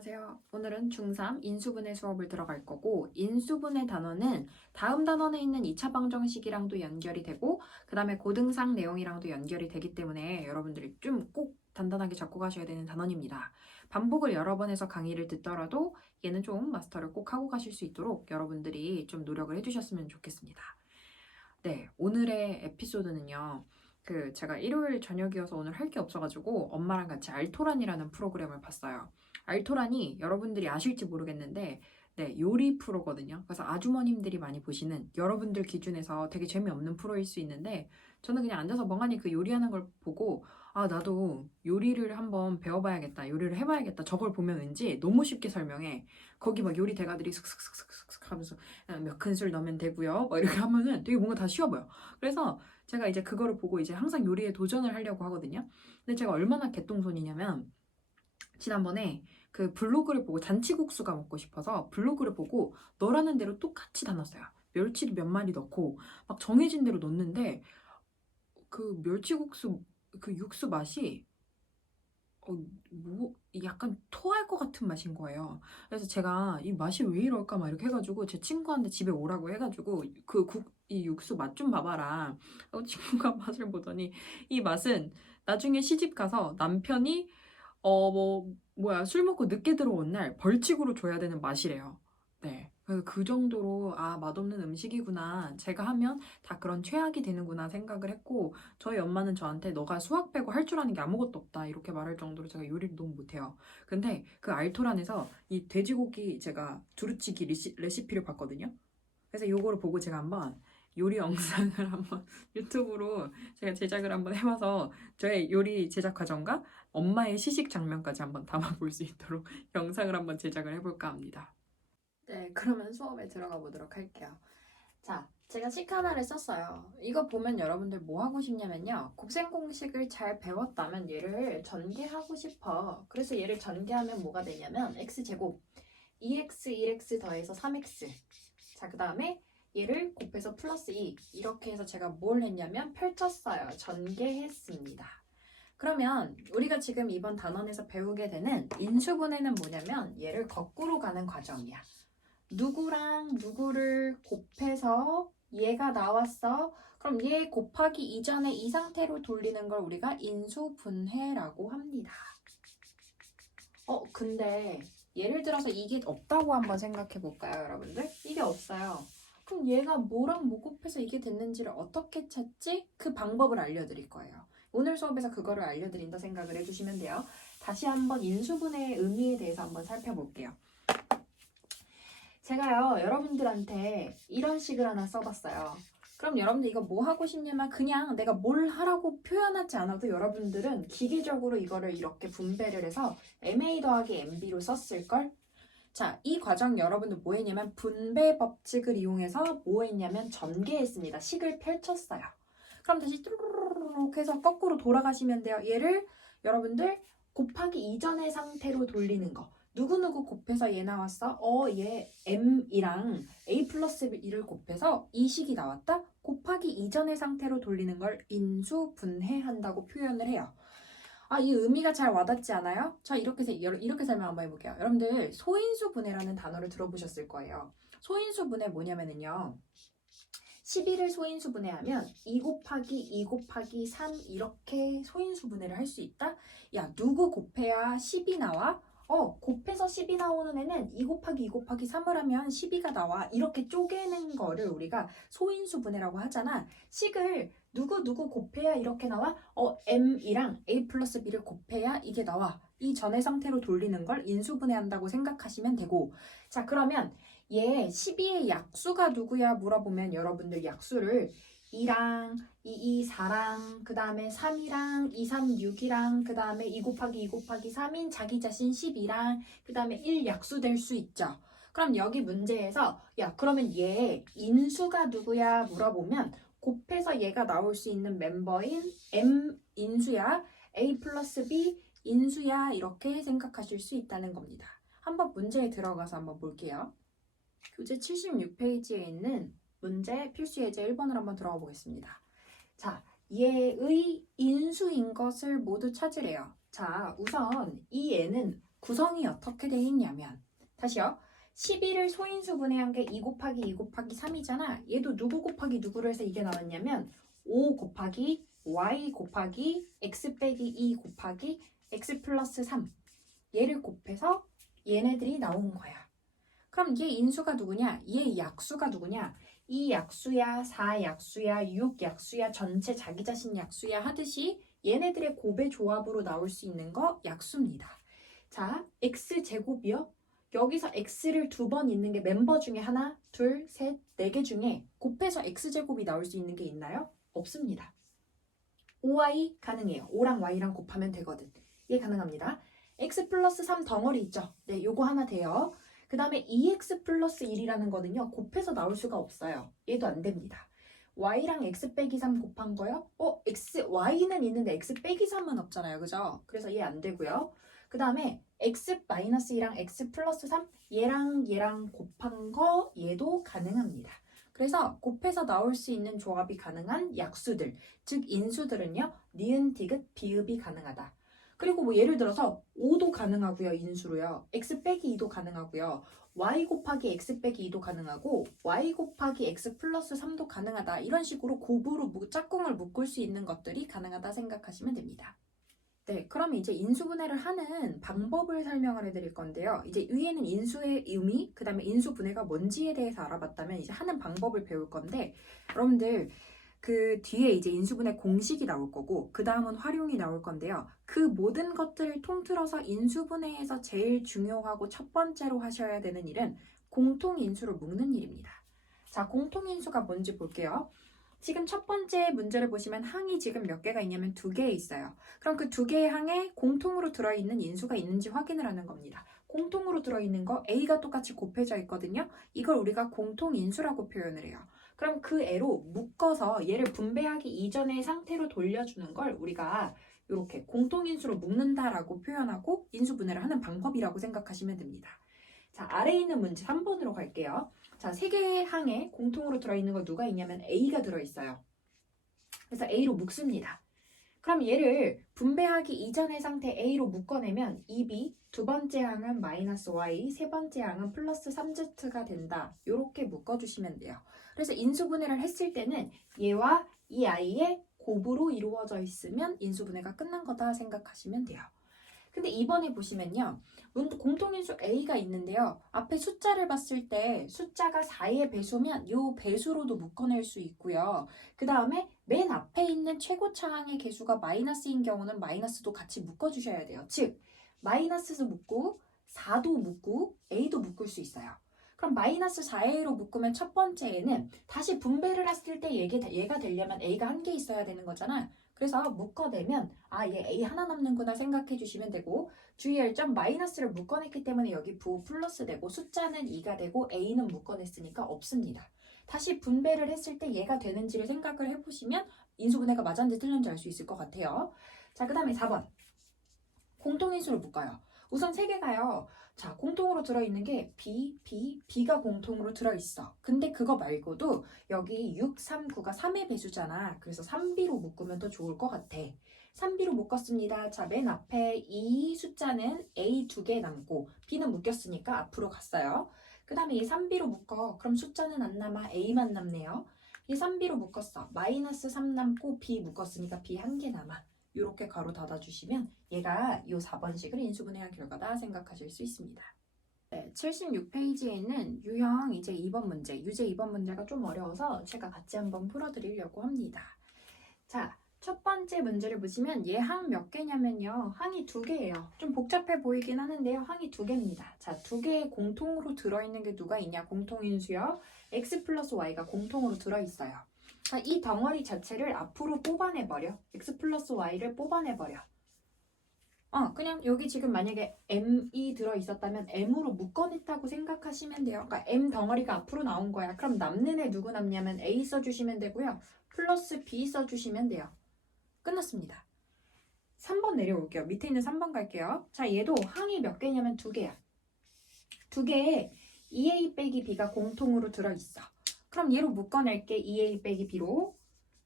안녕하세요. 오늘은 중3 인수분해 수업을 들어갈 거고 인수분해 단어는 다음 단원에 있는 2차 방정식이랑도 연결이 되고 그 다음에 고등상 내용이랑도 연결이 되기 때문에 여러분들이 좀 꼭 단단하게 잡고 가셔야 되는 단원입니다. 반복을 여러 번 해서 강의를 듣더라도 얘는 좀 마스터를 꼭 하고 가실 수 있도록 여러분들이 좀 노력을 해주셨으면 좋겠습니다. 네, 오늘의 에피소드는요. 제가 일요일 저녁이어서 오늘 할 게 없어가지고 엄마랑 같이 알토란이라는 프로그램을 봤어요. 알토란이 여러분들이 아실지 모르겠는데 네, 요리 프로거든요. 그래서 아주머님들이 많이 보시는 여러분들 기준에서 되게 재미없는 프로일 수 있는데 저는 그냥 앉아서 멍하니 그 요리하는 걸 보고 아, 나도 요리를 한번 배워봐야겠다. 요리를 해봐야겠다. 저걸 보면 왠지 너무 쉽게 설명해. 거기 막 요리 대가들이 슥슥슥슥슥 하면서 몇 큰술 넣으면 되고요. 막 이렇게 하면은 되게 뭔가 다 쉬워 보여. 그래서 제가 이제 그거를 보고 이제 항상 요리에 도전을 하려고 하거든요. 근데 제가 얼마나 개똥손이냐면 지난번에 그 블로그를 보고 잔치국수가 먹고 싶어서 블로그를 보고 너라는 대로 똑같이 다 넣었어요. 멸치를 몇 마리 넣고 막 정해진 대로 넣는데 그 멸치국수 그 육수 맛이 약간 토할 것 같은 맛인 거예요. 그래서 제가 이 맛이 왜 이럴까 막 이렇게 해가지고 제 친구한테 집에 오라고 해가지고 이 육수 맛 좀 봐봐라. 친구가 맛을 보더니 이 맛은 나중에 시집 가서 남편이 술 먹고 늦게 들어온 날 벌칙으로 줘야 되는 맛이래요. 네. 그래서 그 정도로 맛없는 음식이구나. 제가 하면 다 그런 최악이 되는구나 생각을 했고 저희 엄마는 저한테 너가 수학 빼고 할 줄 아는 게 아무것도 없다 이렇게 말할 정도로 제가 요리를 너무 못해요. 근데 그 알토란에서 이 돼지고기 제가 두루치기 레시피를 봤거든요. 그래서 요거를 보고 제가 한번 요리 영상을 한번 유튜브로 제가 제작을 한번 해봐서 저의 요리 제작 과정과 엄마의 시식 장면까지 한번 담아볼 수 있도록 영상을 한번 제작을 해볼까 합니다. 네, 그러면 수업에 들어가 보도록 할게요. 자, 제가 식 하나를 썼어요. 이거 보면 여러분들 뭐 하고 싶냐면요. 곱셈 공식을 잘 배웠다면 얘를 전개하고 싶어. 그래서 얘를 전개하면 뭐가 되냐면 x제곱 2x 1x 더해서 3x. 자, 그 다음에 얘를 곱해서 플러스 2. 이렇게 해서 제가 뭘 했냐면 펼쳤어요. 전개했습니다. 그러면 우리가 지금 이번 단원에서 배우게 되는 인수분해는 뭐냐면 얘를 거꾸로 가는 과정이야. 누구랑 누구를 곱해서 얘가 나왔어. 그럼 얘 곱하기 이전에 이 상태로 돌리는 걸 우리가 인수분해라고 합니다. 근데 예를 들어서 이게 없다고 한번 생각해 볼까요, 여러분들? 이게 없어요. 그럼 얘가 뭐랑 뭐 곱해서 이게 됐는지를 어떻게 찾지? 그 방법을 알려드릴 거예요. 오늘 수업에서 그거를 알려드린다 생각을 해주시면 돼요. 다시 한번 인수분해의 의미에 대해서 한번 살펴볼게요. 제가요, 여러분들한테 이런 식을 하나 써봤어요. 그럼 여러분들 이거 뭐 하고 싶냐면 그냥 내가 뭘 하라고 표현하지 않아도 여러분들은 기계적으로 이거를 이렇게 분배를 해서 MA 더하기 MB로 썼을걸? 자, 이 과정 여러분들 뭐 했냐면 분배 법칙을 이용해서 뭐 했냐면 전개했습니다. 식을 펼쳤어요. 그럼 다시 뚜루루룩 해서 거꾸로 돌아가시면 돼요. 얘를 여러분들 곱하기 이전의 상태로 돌리는 거. 누구누구 곱해서 얘 나왔어? 얘 m이랑 a 플러스 1을 곱해서 이 식이 나왔다? 곱하기 이전의 상태로 돌리는 걸 인수분해한다고 표현을 해요. 이 의미가 잘 와닿지 않아요? 자, 이렇게 설명 한번 해볼게요. 여러분들 소인수분해라는 단어를 들어보셨을 거예요. 소인수분해 뭐냐면은요. 11을 소인수분해하면 2 곱하기 2 곱하기 3 이렇게 소인수분해를 할 수 있다? 야, 누구 곱해야 10이 나와? 곱해서 10이 나오는 애는 2 곱하기 2 곱하기 3을 하면 12가 나와. 이렇게 쪼개는 거를 우리가 소인수분해라고 하잖아. 식을 누구 곱해야 이렇게 나와? m이랑 a 플러스 b를 곱해야 이게 나와. 이 전의 상태로 돌리는 걸 인수분해한다고 생각하시면 되고. 자, 그러면 얘 12의 약수가 누구야 물어보면 여러분들 약수를 2랑 2, 2, 4랑 그 다음에 3이랑 2, 3, 6이랑 그 다음에 2 곱하기 2 곱하기 3인 자기 자신 12랑 그 다음에 1 약수 될 수 있죠. 그럼 여기 문제에서 야 그러면 얘 인수가 누구야 물어보면 곱해서 얘가 나올 수 있는 멤버인 M 인수야 A 플러스 B 인수야 이렇게 생각하실 수 있다는 겁니다. 한번 문제에 들어가서 한번 볼게요. 교재 76페이지에 있는 문제 필수 예제 1번을 한번 들어가 보겠습니다. 자, 얘의 인수인 것을 모두 찾으래요. 자, 우선 이 애는 구성이 어떻게 돼 있냐면 다시요. 11을 소인수분해한 게 2 곱하기 2 곱하기 3이잖아. 얘도 누구 곱하기 누구를 해서 이게 나왔냐면 5 곱하기 y 곱하기 x 빼기 2 곱하기 x 플러스 3 얘를 곱해서 얘네들이 나온 거야. 그럼 얘 인수가 누구냐? 얘 약수가 누구냐? 이 약수야, 4 약수야, 6 약수야, 전체 자기 자신 약수야 하듯이 얘네들의 곱의 조합으로 나올 수 있는 거 약수입니다. 자, x제곱이요? 여기서 x를 2번 있는 게 멤버 중에 하나, 둘, 셋, 4개 중에 곱해서 x제곱이 나올 수 있는 게 있나요? 없습니다. 5y 가능해요. 5랑 y랑 곱하면 되거든. 얘 가능합니다. x 플러스 3 덩어리 있죠? 네, 요거 하나 돼요. 그 다음에 2x 플러스 1이라는 거는요. 곱해서 나올 수가 없어요. 얘도 안 됩니다. y랑 x 빼기 3 곱한 거요? y는 있는데 x 빼기 3은 없잖아요. 그죠? 그래서 얘 안 되고요. 그 다음에 x 마이너스 2랑 x 플러스 3 얘랑 곱한 거 얘도 가능합니다. 그래서 곱해서 나올 수 있는 조합이 가능한 약수들, 즉 인수들은요. 니은, 디귿, 비읍이 가능하다. 그리고 뭐 예를 들어서 5도 가능하고요. 인수로요. x 빼기 2도 가능하고요. y 곱하기 x 빼기 2도 가능하고 y 곱하기 x 플러스 3도 가능하다. 이런 식으로 곱으로 짝꿍을 묶을 수 있는 것들이 가능하다 생각하시면 됩니다. 네, 그럼 이제 인수분해를 하는 방법을 설명을 해드릴 건데요. 이제 위에는 인수의 의미, 그 다음에 인수분해가 뭔지에 대해서 알아봤다면 이제 하는 방법을 배울 건데 여러분들 그 뒤에 이제 인수분해 공식이 나올 거고 그 다음은 활용이 나올 건데요. 그 모든 것들을 통틀어서 인수분해에서 제일 중요하고 첫 번째로 하셔야 되는 일은 공통인수를 묶는 일입니다. 자, 공통인수가 뭔지 볼게요. 지금 첫 번째 문제를 보시면 항이 지금 몇 개가 있냐면 2개 있어요. 그럼 그 2개의 항에 공통으로 들어있는 인수가 있는지 확인을 하는 겁니다. 공통으로 들어있는 거 A가 똑같이 곱해져 있거든요. 이걸 우리가 공통인수라고 표현을 해요. 그럼 그 애로 묶어서 얘를 분배하기 이전의 상태로 돌려주는 걸 우리가 이렇게 공통인수로 묶는다라고 표현하고 인수분해를 하는 방법이라고 생각하시면 됩니다. 자, 아래에 있는 문제 3번으로 갈게요. 자, 3개의 항에 공통으로 들어있는 거 누가 있냐면 A가 들어있어요. 그래서 A로 묶습니다. 그럼 얘를 분배하기 이전의 상태 A로 묶어내면 2B, 두 번째 항은 마이너스 Y, 세 번째 항은 플러스 3Z가 된다. 이렇게 묶어주시면 돼요. 그래서 인수분해를 했을 때는 얘와 이 아이의 곱으로 이루어져 있으면 인수분해가 끝난 거다 생각하시면 돼요. 근데 이번에 보시면요. 공통인수 A가 있는데요. 앞에 숫자를 봤을 때 숫자가 4의 배수면 이 배수로도 묶어낼 수 있고요. 그 다음에 맨 앞에 있는 최고차항의 개수가 마이너스인 경우는 마이너스도 같이 묶어주셔야 돼요. 즉 마이너스도 묶고 4도 묶고 A도 묶을 수 있어요. 그럼 마이너스 4A로 묶으면 첫 번째에는 다시 분배를 했을 때 얘가 되려면 A가 한 개 있어야 되는 거잖아. 그래서 묶어내면 얘 A 하나 남는구나 생각해 주시면 되고 주의할 점 마이너스를 묶어냈기 때문에 여기 부호 플러스 되고 숫자는 2가 되고 A는 묶어냈으니까 없습니다. 다시 분배를 했을 때 얘가 되는지를 생각을 해보시면 인수분해가 맞았는지 틀렸는지 알 수 있을 것 같아요. 자, 그 다음에 4번 공통인수를 묶어요. 우선 3개가요. 자, 공통으로 들어있는 게 B가 공통으로 들어있어. 근데 그거 말고도 여기 6, 3, 9가 3의 배수잖아. 그래서 3B로 묶으면 더 좋을 것 같아. 3B로 묶었습니다. 자, 맨 앞에 이 숫자는 A 2개 남고 B는 묶였으니까 앞으로 갔어요. 그 다음에 이 3B로 묶어. 그럼 숫자는 안 남아. A만 남네요. 이 3B로 묶었어. 마이너스 3 남고 B 묶었으니까 B 1개 남아. 이렇게 가로 닫아주시면 얘가 이 4번식을 인수분해한 결과다 생각하실 수 있습니다. 네, 76페이지에 있는 유형 이제 2번 문제, 유제 2번 문제가 좀 어려워서 제가 같이 한번 풀어드리려고 합니다. 자, 첫 번째 문제를 보시면 얘 항 몇 개냐면요. 항이 2개예요. 좀 복잡해 보이긴 하는데요. 항이 2개입니다. 자, 2개의 공통으로 들어있는 게 누가 있냐? 공통인수요. x 플러스 y가 공통으로 들어있어요. 자, 이 덩어리 자체를 앞으로 뽑아내버려. x 플러스 y를 뽑아내버려. 그냥 여기 지금 만약에 m이 들어있었다면 m으로 묶어냈다고 생각하시면 돼요. 그러니까 m 덩어리가 앞으로 나온 거야. 그럼 남는 애 누구 남냐면 a 써주시면 되고요. 플러스 b 써주시면 돼요. 끝났습니다. 3번 내려올게요. 밑에 있는 3번 갈게요. 자, 얘도 항이 몇 개냐면 2개야. 2개에 2a 빼기 b가 공통으로 들어있어. 그럼 얘로 묶어낼게. 2a 빼기 b로.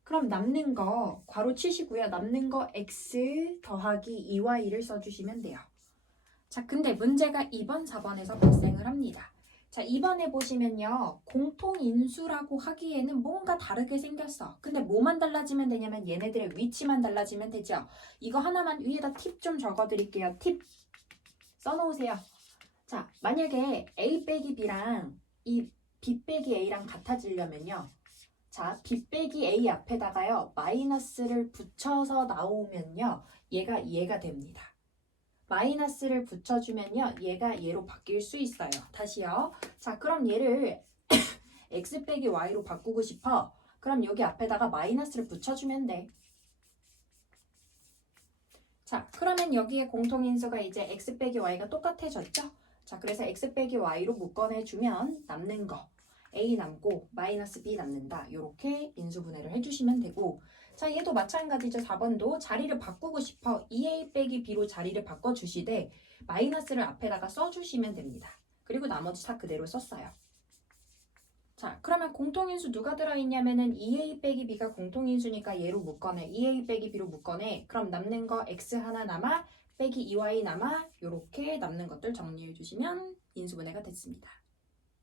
그럼 남는 거 괄호 치시고요. 남는 거 x 더하기 2y를 써주시면 돼요. 자, 근데 문제가 2번, 4번에서 발생을 합니다. 자, 2번에 보시면요. 공통인수라고 하기에는 뭔가 다르게 생겼어. 근데 뭐만 달라지면 되냐면 얘네들의 위치만 달라지면 되죠. 이거 하나만 위에다 팁 좀 적어드릴게요. 팁 써놓으세요. 자, 만약에 A 빼기 B랑 이 B 빼기 A랑 같아지려면요. 자, B 빼기 A 앞에다가요. 마이너스를 붙여서 나오면요. 얘가 됩니다. 마이너스를 붙여주면요. 얘가 얘로 바뀔 수 있어요. 다시요. 자, 그럼 얘를 x 빼기 y로 바꾸고 싶어. 그럼 여기 앞에다가 마이너스를 붙여주면 돼. 자, 그러면 여기에 공통인수가 이제 x 빼기 y가 똑같아졌죠? 자, 그래서 x 빼기 y로 묶어내주면 남는 거 a 남고 마이너스 b 남는다. 이렇게 인수분해를 해주시면 되고, 자, 얘도 마찬가지죠. 4번도 자리를 바꾸고 싶어. 2a 빼기 b로 자리를 바꿔주시되 마이너스를 앞에다가 써주시면 됩니다. 그리고 나머지 다 그대로 썼어요. 자, 그러면 공통인수 누가 들어있냐면은 2a 빼기 b가 공통인수니까 얘로 묶어내. 2a 빼기 b로 묶어내. 그럼 남는 거 x 하나 남아 빼기 2y 남아. 요렇게 남는 것들 정리해 주시면 인수분해가 됐습니다.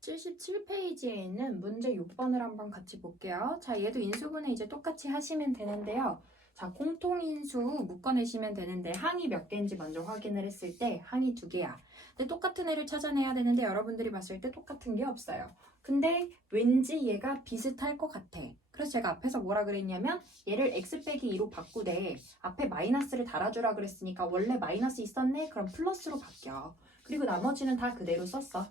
77페이지에 있는 문제 6번을 한번 같이 볼게요. 자, 얘도 인수분해 이제 똑같이 하시면 되는데요. 자, 공통인수 묶어내시면 되는데 항이 몇 개인지 먼저 확인을 했을 때 항이 2개야. 근데 똑같은 애를 찾아내야 되는데 여러분들이 봤을 때 똑같은 게 없어요. 근데 왠지 얘가 비슷할 것 같아. 그래서 제가 앞에서 뭐라 그랬냐면 얘를 x 빼기 2로 바꾸되 앞에 마이너스를 달아주라 그랬으니까 원래 마이너스 있었네? 그럼 플러스로 바뀌어. 그리고 나머지는 다 그대로 썼어.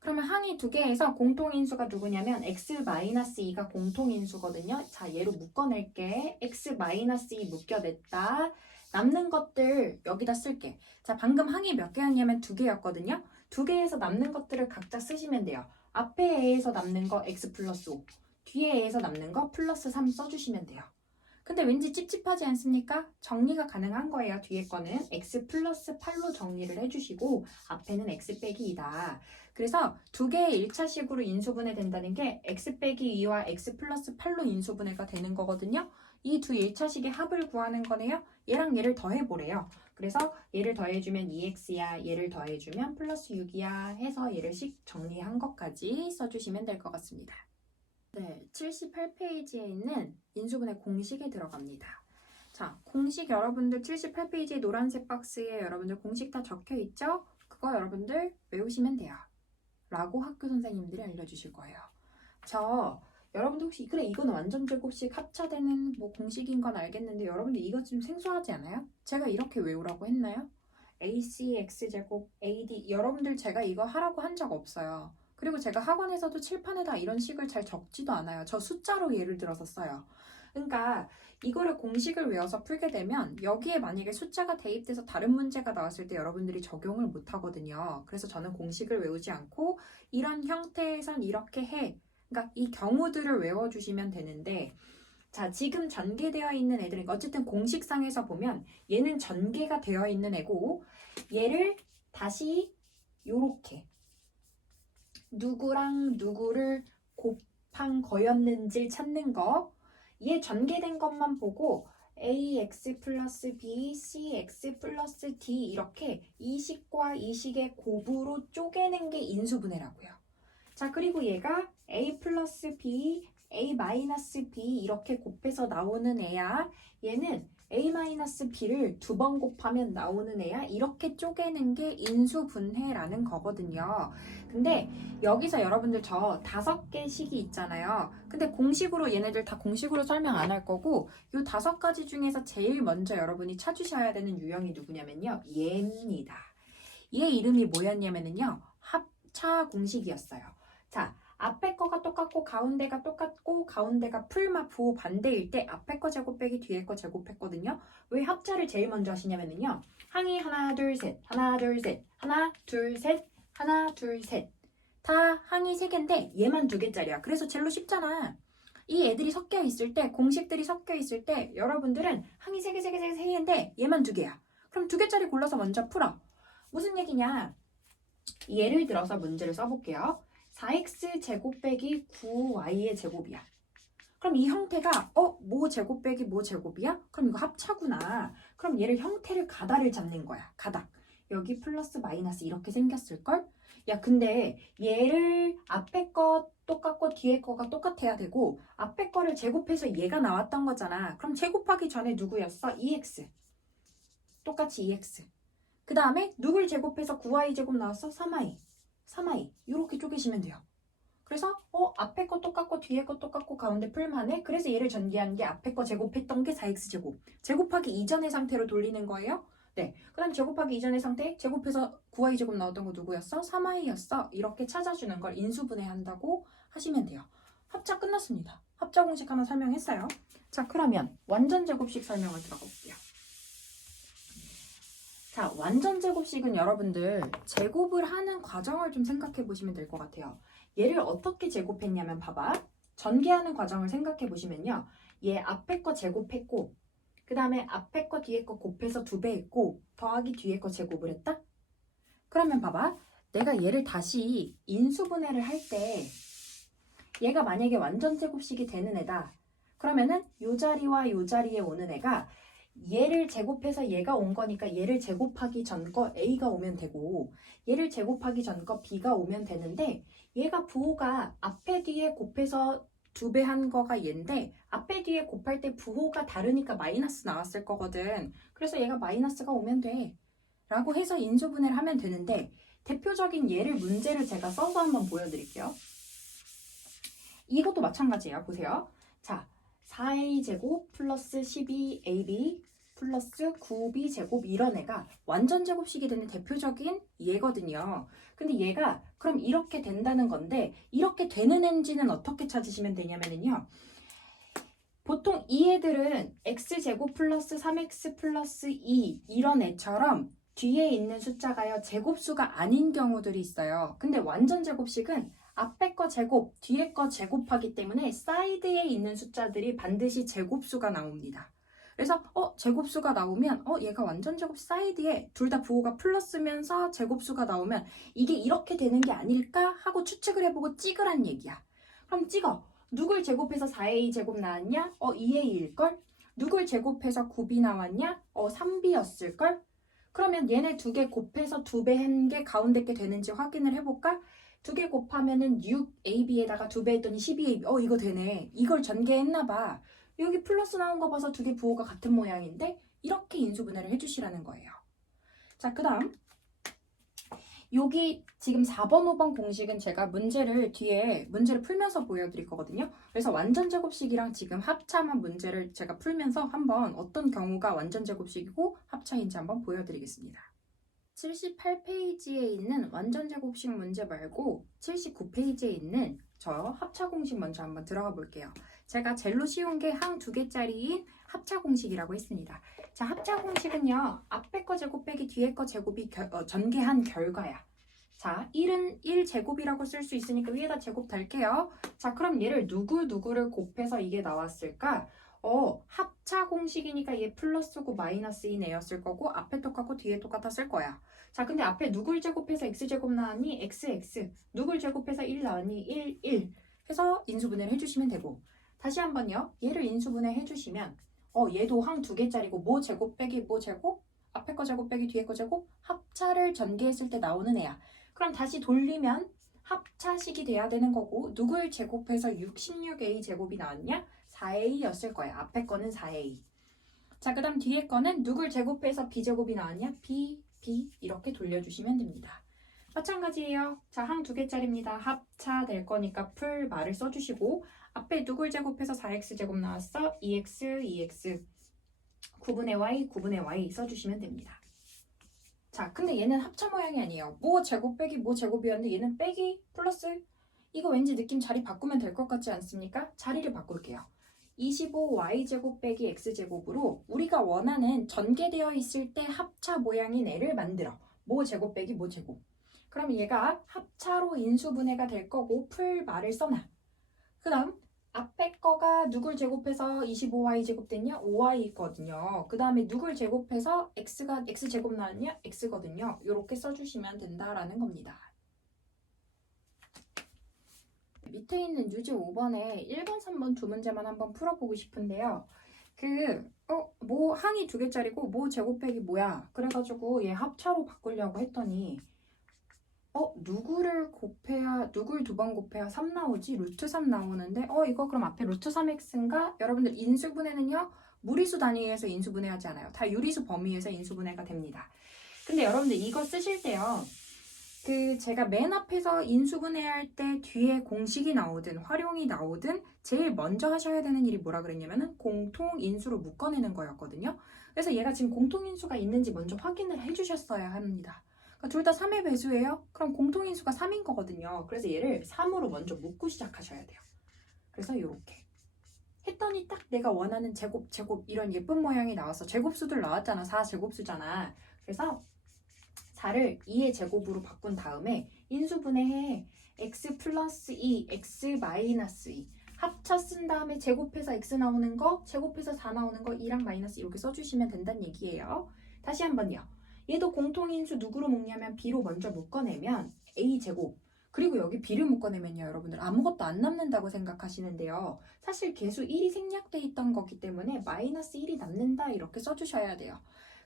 그러면 항이 2개에서 공통인수가 누구냐면 x-2가 공통인수거든요. 자, 얘로 묶어낼게. x-2 묶여냈다. 남는 것들 여기다 쓸게. 자, 방금 항이 몇 개였냐면 2개였거든요. 2개에서 남는 것들을 각자 쓰시면 돼요. 앞에 a에서 남는 거 x 플러스 5, 뒤에 a에서 남는 거 플러스 3 써주시면 돼요. 근데 왠지 찝찝하지 않습니까? 정리가 가능한 거예요. 뒤에 거는 x 플러스 8로 정리를 해주시고 앞에는 x 빼기 2다. 그래서 두 개의 1차식으로 인수분해 된다는 게 x 빼기 2와 x 플러스 8로 인수분해가 되는 거거든요. 이 두 1차식의 합을 구하는 거네요. 얘랑 얘를 더해보래요. 그래서 얘를 더해주면 2x야, 얘를 더해주면 플러스 6이야 해서 얘를 씩 정리한 것까지 써주시면 될 것 같습니다. 네, 78페이지에 있는 인수분해 공식에 들어갑니다. 자, 공식 여러분들 78페이지 노란색 박스에 여러분들 공식 다 적혀 있죠? 그거 여러분들 외우시면 돼요. 라고 학교 선생님들이 알려주실 거예요. 여러분들 혹시 그래 이건 완전 제곱식 합차되는 뭐 공식인 건 알겠는데 여러분들 이거 좀 생소하지 않아요? 제가 이렇게 외우라고 했나요? AC X제곱 AD 여러분들 제가 이거 하라고 한 적 없어요. 그리고 제가 학원에서도 칠판에다 이런 식을 잘 적지도 않아요. 저 숫자로 예를 들어서 써요. 그러니까 이거를 공식을 외워서 풀게 되면 여기에 만약에 숫자가 대입돼서 다른 문제가 나왔을 때 여러분들이 적용을 못 하거든요. 그래서 저는 공식을 외우지 않고 이런 형태에선 이렇게 해. 그러니까 이 경우들을 외워주시면 되는데 자, 지금 전개되어 있는 애들은 어쨌든 공식상에서 보면 얘는 전개가 되어 있는 애고 얘를 다시 요렇게 누구랑 누구를 곱한 거였는지 찾는 거 얘 전개된 것만 보고 ax 플러스 b, cx 플러스 d 이렇게 이 식과 이 식의 곱으로 쪼개는 게 인수분해라고요. 자, 그리고 얘가 a 플러스 b, a 마이너스 b 이렇게 곱해서 나오는 애야. 얘는 a 마이너스 b를 2번 곱하면 나오는 애야. 이렇게 쪼개는 게 인수분해라는 거거든요. 근데 여기서 여러분들 저 5개 식이 있잖아요. 근데 공식으로 얘네들 다 공식으로 설명 안 할 거고 이 5가지 중에서 제일 먼저 여러분이 찾으셔야 되는 유형이 누구냐면요. 얘입니다. 얘 이름이 뭐였냐면요. 합차 공식이었어요. 자, 앞에 거가 똑같고 가운데가 똑같고 가운데가 풀마푸 반대일 때 앞에 거 제곱 빼기 뒤에 거 제곱했거든요. 왜 합차를 제일 먼저 하시냐면요. 항이 하나 둘 셋 하나 둘 셋 하나 둘 셋 하나 둘 셋 다 항이 3개인데 얘만 2개짜리야. 그래서 제일로 쉽잖아. 이 애들이 섞여 있을 때 공식들이 섞여 있을 때 여러분들은 항이 3개인데 얘만 2개야. 그럼 2개짜리 골라서 먼저 풀어. 무슨 얘기냐? 예를 들어서 문제를 써볼게요. 4x 제곱 빼기 9y의 제곱이야. 그럼 이 형태가 뭐 제곱 빼기 뭐 제곱이야? 그럼 이거 합차구나. 그럼 얘를 형태를 가닥을 잡는 거야. 가닥. 여기 플러스 마이너스 이렇게 생겼을걸? 야, 근데 얘를 앞에 거 똑같고 뒤에 거가 똑같아야 되고 앞에 거를 제곱해서 얘가 나왔던 거잖아. 그럼 제곱하기 전에 누구였어? 2x. 똑같이 2x. 그 다음에 누굴 제곱해서 9y 제곱 나왔어? 3y. 3y. 이렇게 쪼개시면 돼요. 그래서 앞에 거 똑같고 뒤에 거 똑같고 가운데 풀만해. 그래서 얘를 전개한 게 앞에 거 제곱했던 게 4x 제곱. 제곱하기 이전의 상태로 돌리는 거예요. 네. 그 다음 제곱하기 이전의 상태 제곱해서 9y 제곱 나왔던 거 누구였어? 3y였어. 이렇게 찾아주는 걸 인수분해한다고 하시면 돼요. 합차 끝났습니다. 합차 공식 하나 설명했어요. 자, 그러면 완전 제곱식 설명을 들어가 볼게요. 자, 완전 제곱식은 여러분들 제곱을 하는 과정을 좀 생각해 보시면 될 것 같아요. 얘를 어떻게 제곱했냐면 봐봐. 전개하는 과정을 생각해 보시면요. 얘 앞에 거 제곱했고 그 다음에 앞에 거 뒤에 거 곱해서 2배 했고 더하기 뒤에 거 제곱을 했다? 그러면 봐봐. 내가 얘를 다시 인수분해를 할 때 얘가 만약에 완전 제곱식이 되는 애다. 그러면은 요 자리와 요 자리에 오는 애가 얘를 제곱해서 얘가 온 거니까 얘를 제곱하기 전 거 A가 오면 되고 얘를 제곱하기 전 거 B가 오면 되는데 얘가 부호가 앞에 뒤에 곱해서 2배 한 거가 얘인데 앞에 뒤에 곱할 때 부호가 다르니까 마이너스 나왔을 거거든. 그래서 얘가 마이너스가 오면 돼. 라고 해서 인수분해를 하면 되는데 대표적인 예를 문제를 제가 써서 한번 보여드릴게요. 이것도 마찬가지예요. 보세요. 자, 4a제곱 플러스 12ab 플러스 9b제곱 이런 애가 완전 제곱식이 되는 대표적인 예거든요. 근데 얘가 그럼 이렇게 된다는 건데 이렇게 되는 엔지는 어떻게 찾으시면 되냐면요. 보통 이 애들은 x제곱 플러스 3x 플러스 2 이런 애처럼 뒤에 있는 숫자가요. 제곱수가 아닌 경우들이 있어요. 근데 완전 제곱식은 앞에 거 제곱, 뒤에 거 제곱하기 때문에 사이드에 있는 숫자들이 반드시 제곱수가 나옵니다. 그래서 제곱수가 나오면 얘가 완전 제곱 사이드에 둘 다 부호가 플러스면서 제곱수가 나오면 이게 이렇게 되는 게 아닐까 하고 추측을 해보고 찍으란 얘기야. 그럼 찍어. 누굴 제곱해서 4a 제곱 나왔냐? 2a일걸? 누굴 제곱해서 9b 나왔냐? 3b였을걸? 그러면 얘네 두 개 곱해서 2배 한 게 가운데 게 되는지 확인을 해볼까? 2개 곱하면은 6ab에다가 2배 했더니 12ab. 이거 되네. 이걸 전개했나봐. 여기 플러스 나온 거 봐서 두 개 부호가 같은 모양인데 이렇게 인수분해를 해주시라는 거예요. 자, 그 다음 여기 지금 4번, 5번 공식은 제가 문제를 풀면서 보여드릴 거거든요. 그래서 완전 제곱식이랑 지금 합차만 문제를 제가 풀면서 한번 어떤 경우가 완전 제곱식이고 합차인지 한번 보여드리겠습니다. 78페이지에 있는 완전 제곱식 문제 말고 79페이지에 있는 저 합차 공식 먼저 한번 들어가 볼게요. 제가 제일로 쉬운 게 항 2개짜리인 합차 공식이라고 했습니다. 자, 합차 공식은요. 앞에 거 제곱 빼기 뒤에 거 제곱이 전개한 결과야. 자, 1은 1제곱이라고 쓸 수 있으니까 위에다 제곱 달게요. 자, 그럼 얘를 누구를 곱해서 이게 나왔을까? 합차 공식이니까 얘 플러스고 마이너스인 애였을 거고 앞에 똑같고 뒤에 똑같았을 거야. 자, 근데 앞에 누굴 제곱해서 x제곱 나왔니? xx. 누굴 제곱해서 1 나왔니? 1 해서 인수분해를 해주시면 되고 다시 한번요. 얘를 인수분해 해주시면 얘도 항 2개짜리고 뭐 제곱 빼기 뭐 제곱? 앞에 거 제곱 빼기 뒤에 거 제곱? 합차를 전개했을 때 나오는 애야. 그럼 다시 돌리면 합차식이 돼야 되는 거고 누굴 제곱해서 66a 제곱이 나왔냐? 4a였을 거야. 앞에 거는 4a. 자, 그 다음 뒤에 거는 누굴 제곱해서 b제곱이 나왔냐? b 이렇게 돌려주시면 됩니다. 마찬가지예요. 자, 항 2개짜리입니다. 합차 될 거니까 풀 말을 써주시고 앞에 누굴 제곱해서 4x 제곱 나왔어? 2x 9분의 y 써주시면 됩니다. 자, 근데 얘는 합차 모양이 아니에요. 뭐 제곱 빼기 뭐 제곱이었는데 얘는 빼기 플러스. 이거 왠지 느낌 자리 바꾸면 될 것 같지 않습니까? 자리를 바꿀게요. 25y제곱 빼기 x제곱으로 우리가 원하는 전개되어 있을 때 합차 모양인 애를 만들어. 뭐 제곱 빼기 뭐 제곱. 그럼 얘가 합차로 인수분해가 될 거고 풀 말을 써놔. 그 다음 앞에 거가 누굴 제곱해서 25y 제곱 됐냐? 5y 있거든요. 그 다음에 누굴 제곱해서 x제곱 나왔냐? x거든요. 이렇게 써주시면 된다라는 겁니다. 밑에 있는 유제 5번에 1번, 3번 두 문제만 한번 풀어보고 싶은데요. 뭐 항이 2개짜리고 뭐 제곱백이 뭐야? 그래가지고 얘 합차로 바꾸려고 했더니 누구를 2번 곱해야 3 나오지? 루트 3 나오는데 이거 그럼 앞에 루트 3x인가? 여러분들 인수분해는요 무리수 단위에서 인수분해하지 않아요. 다 유리수 범위에서 인수분해가 됩니다. 근데 여러분들 이거 쓰실 때요 제가 맨 앞에서 인수분해할 때 뒤에 공식이 나오든 활용이 나오든 제일 먼저 하셔야 되는 일이 뭐라 그랬냐면은 공통인수로 묶어내는 거였거든요. 그래서 얘가 지금 공통인수가 있는지 먼저 확인을 해주셨어야 합니다. 그러니까 둘 다 3의 배수예요? 그럼 공통인수가 3인 거거든요. 그래서 얘를 3으로 먼저 묶고 시작하셔야 돼요. 그래서 이렇게 했더니 딱 내가 원하는 제곱 이런 예쁜 모양이 나왔어. 제곱수들 나왔잖아. 4제곱수잖아. 그래서 4를 2의 제곱으로 바꾼 다음에 인수분해해. x 플러스 2, x 마이너스 2 합쳐 쓴 다음에 제곱해서 x 나오는 거, 제곱해서 4 나오는 거 2랑 마이너스 이렇게 써주시면 된다는 얘기예요. 다시 한번요. 얘도 공통인수 누구로 묶냐면 b로 먼저 묶어내면 a제곱 그리고 여기 b를 묶어내면요 여러분들 아무것도 안 남는다고 생각하시는데요. 사실 계수 1이 생략돼 있던 거기 때문에 마이너스 1이 남는다 이렇게 써주셔야 돼요.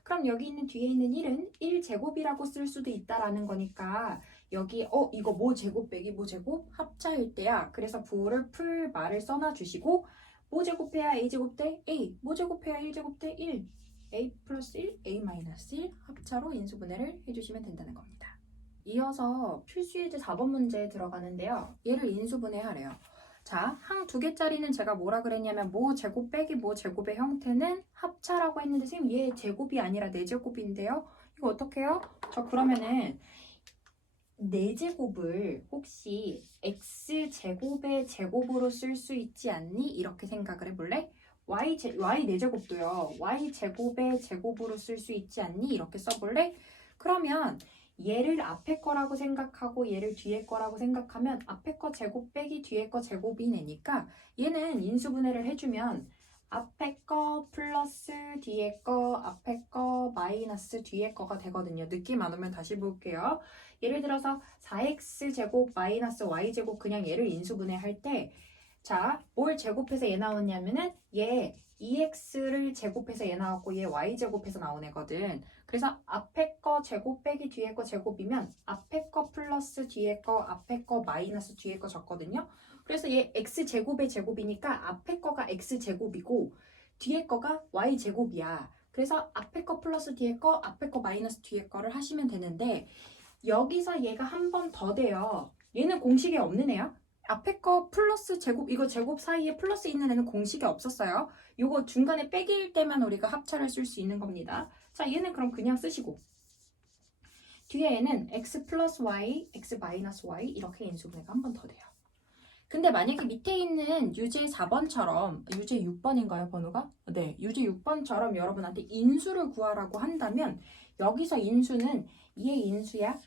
그럼 여기 있는 뒤에 있는 1은 1제곱이라고 쓸 수도 있다라는 거니까 여기 이거 뭐 제곱 빼기 뭐 제곱 합차일 때야. 그래서 부호를 풀 말을 써놔 주시고 뭐 제곱해야 a제곱 대 a 뭐 제곱해야 1제곱 대 1 a 플러스 1 a 마이너스 1 합차로 인수분해를 해주시면 된다는 겁니다. 이어서 필수예제 4번 문제에 들어가는데요. 얘를 인수분해하래요. 자, 항 2개짜리는 제가 뭐라 그랬냐면 뭐 제곱 빼기 뭐 제곱의 형태는 합차라고 했는데 선생님 얘 제곱이 아니라 4제곱인데요. 이거 어떡해요? 저 그러면은 4제곱을 혹시 x제곱의 제곱으로 쓸 수 있지 않니? 이렇게 생각을 해볼래? y 4제곱도요. y제곱의 제곱으로 쓸 수 있지 않니? 이렇게 써볼래? 그러면 얘를 앞에 거라고 생각하고 얘를 뒤에 거라고 생각하면 앞에 거 제곱 빼기 뒤에 거 제곱이 내니까 얘는 인수분해를 해주면 앞에 거 플러스 뒤에 거 앞에 거 마이너스 뒤에 거가 되거든요. 느낌 안 오면 다시 볼게요. 예를 들어서 4x제곱 마이너스 y제곱 그냥 얘를 인수분해할 때 자, 뭘 제곱해서 얘 나오냐면은 얘 2x를 제곱해서 얘 나왔고 얘 y제곱해서 나온 애거든. 그래서 앞에 거 제곱 빼기 뒤에 거 제곱이면 앞에 거 플러스 뒤에 거 앞에 거 마이너스 뒤에 거 적거든요. 그래서 얘 x제곱의 제곱이니까 앞에 거가 x제곱이고 뒤에 거가 y제곱이야. 그래서 앞에 거 플러스 뒤에 거 앞에 거 마이너스 뒤에 거를 하시면 되는데 여기서 얘가 한 번 더 돼요. 얘는 공식에 없는 애야. 앞에 거 플러스 제곱 이거 제곱 사이에 플러스 있는 애는 공식이 없었어요. 이거 중간에 빼기일 때만 우리가 합차를 쓸 수 있는 겁니다. 자 얘는 그럼 그냥 쓰시고 뒤에 얘는 x 플러스 y, x 마이너스 y 이렇게 인수분해가 한 번 더 돼요. 근데 만약에 밑에 있는 유제 4번처럼 유제 6번인가요 번호가? 네 유제 6번처럼 여러분한테 인수를 구하라고 한다면 여기서 인수는 얘 인수야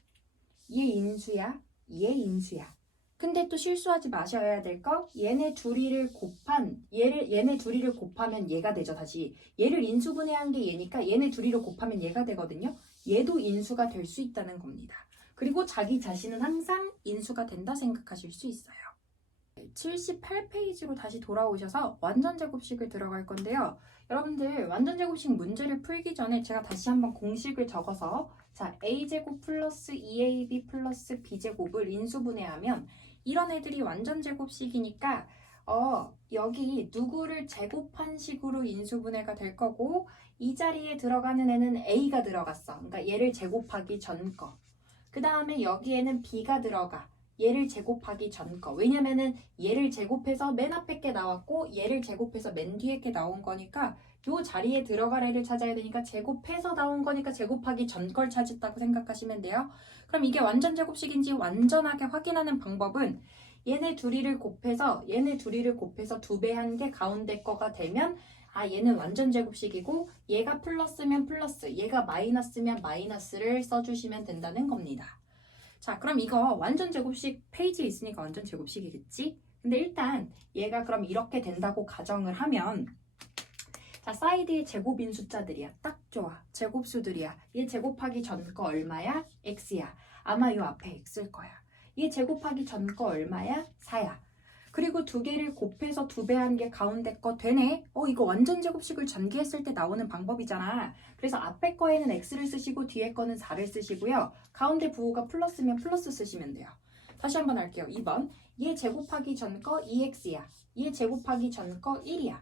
얘 인수야 얘 인수야. 근데 또 실수하지 마셔야 될 거 얘네 둘이를 곱하면 얘가 되죠. 다시 얘를 인수분해한 게 얘니까 얘네 둘이를 곱하면 얘가 되거든요. 얘도 인수가 될 수 있다는 겁니다. 그리고 자기 자신은 항상 인수가 된다 생각하실 수 있어요. 78페이지로 다시 돌아오셔서 완전제곱식을 들어갈 건데요. 여러분들 완전제곱식 문제를 풀기 전에 제가 다시 한번 공식을 적어서 자 a제곱 플러스 2ab 플러스 b제곱을 인수분해하면 이런 애들이 완전제곱식이니까 여기 누구를 제곱한 식으로 인수분해가 될 거고 이 자리에 들어가는 애는 a가 들어갔어. 그러니까 얘를 제곱하기 전 거. 그 다음에 여기에는 b가 들어가. 얘를 제곱하기 전 거. 왜냐면은 얘를 제곱해서 맨 앞에 게 나왔고 얘를 제곱해서 맨 뒤에 게 나온 거니까 요 자리에 들어갈 애를 찾아야 되니까 제곱해서 나온 거니까 제곱하기 전 걸 찾았다고 생각하시면 돼요. 그럼 이게 완전 제곱식인지 완전하게 확인하는 방법은 얘네 둘이를 곱해서 2배 한 게 가운데 거가 되면 얘는 완전 제곱식이고 얘가 플러스면 플러스, 얘가 마이너스면 마이너스를 써주시면 된다는 겁니다. 자, 그럼 이거 완전 제곱식 페이지에 있으니까 완전 제곱식이겠지? 근데 일단 얘가 그럼 이렇게 된다고 가정을 하면 자, 사이드에 제곱인 숫자들이야. 딱 좋아. 제곱수들이야. 얘 제곱하기 전 거 얼마야? x야. 아마 요 앞에 x일 거야. 얘 제곱하기 전 거 얼마야? 4야. 그리고 두 개를 곱해서 2배한 게 가운데 거 되네. 이거 완전 제곱식을 전개했을 때 나오는 방법이잖아. 그래서 앞에 거에는 x를 쓰시고 뒤에 거는 4를 쓰시고요. 가운데 부호가 플러스면 플러스 쓰시면 돼요. 다시 한번 할게요. 2번. 얘 제곱하기 전 거 2x야. 얘 제곱하기 전 거 1이야.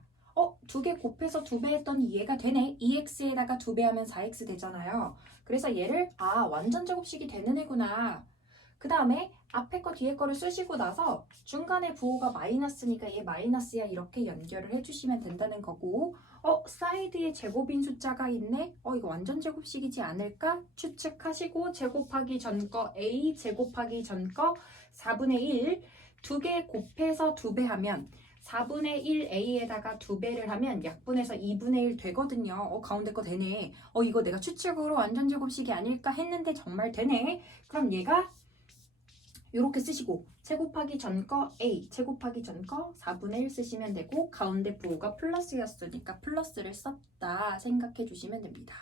두 개 곱해서 2배 했더니 얘가 되네. 2x에다가 2배 하면 4x 되잖아요. 그래서 얘를 완전 제곱식이 되는 애구나. 그 다음에 앞에 거 뒤에 거를 쓰시고 나서 중간에 부호가 마이너스니까 얘 마이너스야 이렇게 연결을 해주시면 된다는 거고 사이드에 제곱인 숫자가 있네? 이거 완전 제곱식이지 않을까? 추측하시고 제곱하기 전 거 a 제곱하기 전 거 4분의 1 두 개 곱해서 2배 하면 4분의 1a에다가 2배를 하면 약분해서 2분의 1 되거든요. 가운데 거 되네. 이거 내가 추측으로 완전 제곱식이 아닐까 했는데 정말 되네. 그럼 얘가 이렇게 쓰시고 제곱하기 전 거 a 제곱하기 전 거 4분의 1 쓰시면 되고 가운데 부호가 플러스였으니까 플러스를 썼다 생각해 주시면 됩니다.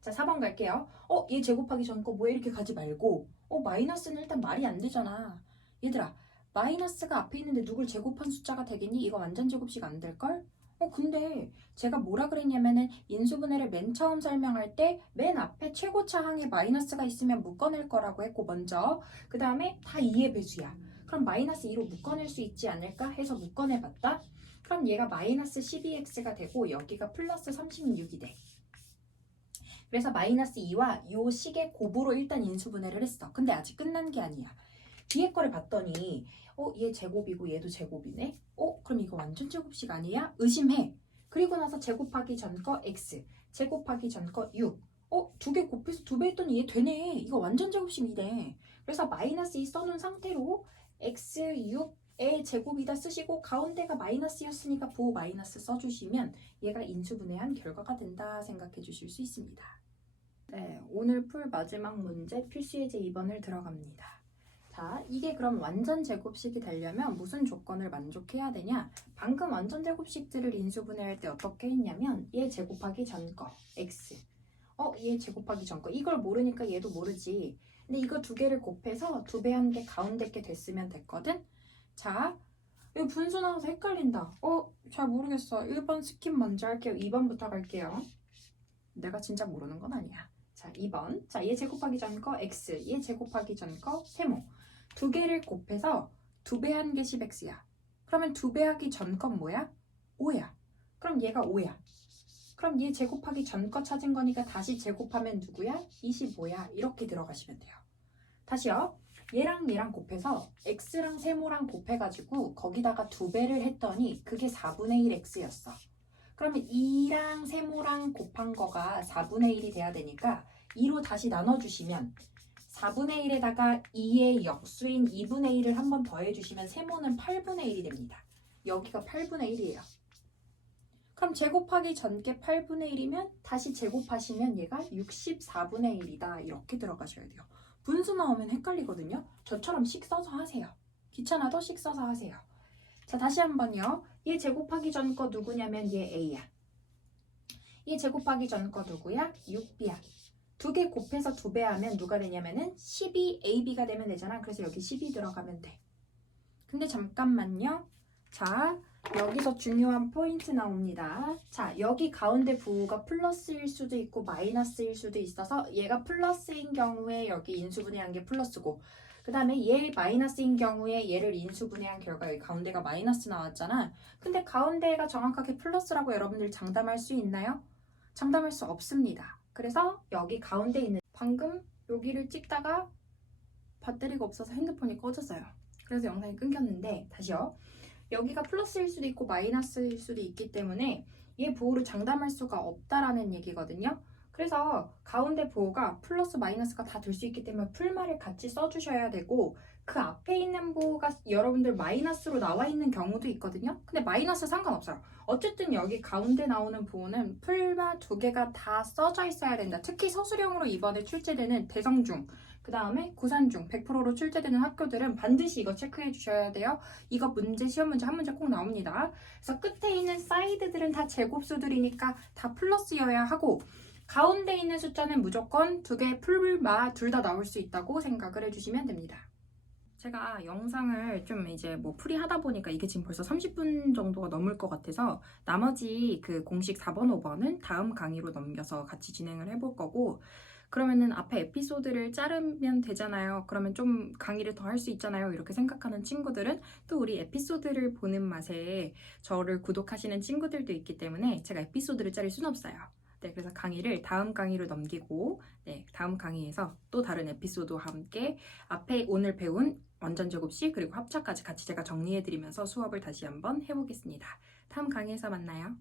자 4번 갈게요. 얘 제곱하기 전 거 뭐야 이렇게 가지 말고 마이너스는 일단 말이 안 되잖아. 얘들아 마이너스가 앞에 있는데 누굴 제곱한 숫자가 되겠니? 이거 완전 제곱식 안 될걸? 근데 제가 뭐라 그랬냐면은 인수분해를 맨 처음 설명할 때 맨 앞에 최고차 항에 마이너스가 있으면 묶어낼 거라고 했고 먼저 그 다음에 다 2의 배수야. 그럼 마이너스 2로 묶어낼 수 있지 않을까 해서 묶어내봤다. 그럼 얘가 마이너스 12x가 되고 여기가 플러스 36이 돼. 그래서 마이너스 2와 요 식의 곱으로 일단 인수분해를 했어. 근데 아직 끝난 게 아니야. 뒤에 거를 봤더니 얘 제곱이고 얘도 제곱이네. 그럼 이거 완전 제곱식 아니야? 의심해. 그리고 나서 제곱하기 전 거 x, 제곱하기 전 거 6. 두 개 곱해서 2배 했더니 얘 되네. 이거 완전 제곱식이네. 그래서 마이너스 2 써놓은 상태로 x 6의 제곱이다 쓰시고 가운데가 마이너스였으니까 부호 마이너스 써주시면 얘가 인수분해한 결과가 된다 생각해 주실 수 있습니다. 네, 오늘 풀 마지막 문제 필수예제 2번을 들어갑니다. 자, 이게 그럼 완전 제곱식이 되려면 무슨 조건을 만족해야 되냐? 방금 완전 제곱식들을 인수분해할 때 어떻게 했냐면 얘 제곱하기 전 거, x. 얘 제곱하기 전 거. 이걸 모르니까 얘도 모르지. 근데 이거 두 개를 곱해서 2배 한 게 가운데 게 됐으면 됐거든? 자, 이거 분수 나와서 헷갈린다. 잘 모르겠어. 1번 스킵 먼저 할게요. 2번부터 갈게요. 내가 진짜 모르는 건 아니야. 자, 2번. 자, 얘 제곱하기 전 거 x, 얘 제곱하기 전 거 세모. 두 개를 곱해서 2배 한 게 10x야. 그러면 2배 하기 전 건 뭐야? 5야. 그럼 얘가 5야. 그럼 얘 제곱하기 전 거 찾은 거니까 다시 제곱하면 누구야? 25야. 이렇게 들어가시면 돼요. 다시요. 얘랑 곱해서 x랑 세모랑 곱해가지고 거기다가 2배를 했더니 그게 4분의 1 x였어. 그러면 2랑 세모랑 곱한 거가 4분의 1이 돼야 되니까 2로 다시 나눠주시면 4분의 1에다가 2의 역수인 2분의 1을 한 번 더 해주시면 세모는 8분의 1이 됩니다. 여기가 8분의 1이에요. 그럼 제곱하기 전께 8분의 1이면 다시 제곱하시면 얘가 64분의 1이다. 이렇게 들어가셔야 돼요. 분수 나오면 헷갈리거든요. 저처럼 식 써서 하세요. 귀찮아도 식 써서 하세요. 자, 다시 한번요. 얘 제곱하기 전 거 누구냐면 얘 A야. 얘 제곱하기 전 거 누구야? 6B야. 두 개 곱해서 2배 하면 누가 되냐면은 12AB가 되면 되잖아. 그래서 여기 12 들어가면 돼. 근데 잠깐만요. 자, 여기서 중요한 포인트 나옵니다. 자, 여기 가운데 부호가 플러스일 수도 있고 마이너스일 수도 있어서 얘가 플러스인 경우에 여기 인수분해한 게 플러스고 그 다음에 얘 마이너스인 경우에 얘를 인수분해한 결과 여기 가운데가 마이너스 나왔잖아. 근데 가운데가 정확하게 플러스라고 여러분들 장담할 수 있나요? 장담할 수 없습니다. 그래서 여기 가운데 있는 방금 여기를 찍다가 배터리가 없어서 핸드폰이 꺼졌어요. 그래서 영상이 끊겼는데 다시요. 여기가 플러스일 수도 있고 마이너스일 수도 있기 때문에 얘 부호를 장담할 수가 없다라는 얘기거든요. 그래서 가운데 부호가 플러스 마이너스가 다 될 수 있기 때문에 풀말을 같이 써주셔야 되고 그 앞에 있는 부호가 여러분들 마이너스로 나와 있는 경우도 있거든요. 근데 마이너스 상관없어요. 어쨌든 여기 가운데 나오는 부호는 풀마 2개가 다 써져 있어야 된다. 특히 서술형으로 이번에 출제되는 대성중 그 다음에 구산중 100%로 출제되는 학교들은 반드시 이거 체크해 주셔야 돼요. 이거 문제 시험 문제 한 문제 꼭 나옵니다. 그래서 끝에 있는 사이드들은 다 제곱수들이니까 다 플러스여야 하고 가운데 있는 숫자는 무조건 2개 풀마 둘 다 나올 수 있다고 생각을 해주시면 됩니다. 제가 영상을 좀 이제 뭐 풀이하다 보니까 이게 지금 벌써 30분 정도가 넘을 것 같아서 나머지 그 공식 4번, 5번은 다음 강의로 넘겨서 같이 진행을 해볼 거고, 그러면은 앞에 에피소드를 자르면 되잖아요. 그러면 좀 강의를 더 할 수 있잖아요. 이렇게 생각하는 친구들은 또 우리 에피소드를 보는 맛에 저를 구독하시는 친구들도 있기 때문에 제가 에피소드를 자를 수는 없어요. 네, 그래서 강의를 다음 강의로 넘기고, 네, 다음 강의에서 또 다른 에피소드와 함께 앞에 오늘 배운 완전 제곱식 그리고 합차까지 같이 제가 정리해드리면서 수업을 다시 한번 해보겠습니다. 다음 강의에서 만나요.